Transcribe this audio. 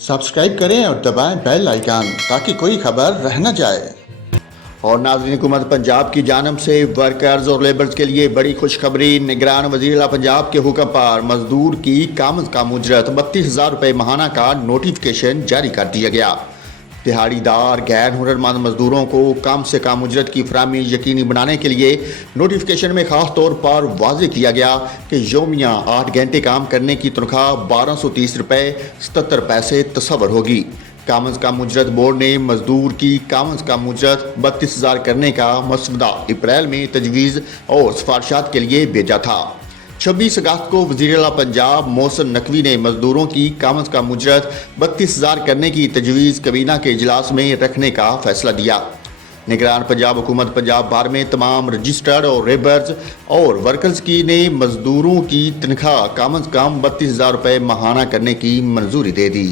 Subscribe करें और दबाएं बेल आइकन ताकि कोई खबर रह न जाए। और नाज़रीन, हुकूमत पंजाब की जानब से वर्कर्स और लेबर्स के लिए बड़ी खुशखबरी। निगरान वज़ीर पंजाब के हुक्म पर मजदूर की कम से कम उजरत 32,000 रुपये माहाना का नोटिफिकेशन जारी कर दिया गया। दिहाड़ीदार गैर हुनरमंद मजदूरों को कम से कम उजरत की फराहमी यकीनी बनाने के लिए नोटिफिकेशन में खास तौर पर वाज़ेह किया गया कि योमिया 8 घंटे काम करने की तनख्वाह 1230 रुपये 77 पैसे तस्वर होगी। कम से कम उजरत बोर्ड ने मजदूर की कम से कम उजरत 32,000 करने का मसवदा अप्रैल में तजवीज़ और सिफारिशात के लिए भेजा था। 26 अगस्त को वज़ीर पंजाब मोहसिन नकवी ने मजदूरों की कम से कम उजरत 32,000 करने की तजवीज़ कबीना के इजलास में रखने का फैसला दिया। निगरान पंजाब हुकूमत पंजाब भर में तमाम रजिस्टर्ड और लेबर्स और वर्कर्स की ने मजदूरों की तनख्वाह कम से कम 32,000 रुपये माहाना करने की मंजूरी दे दी।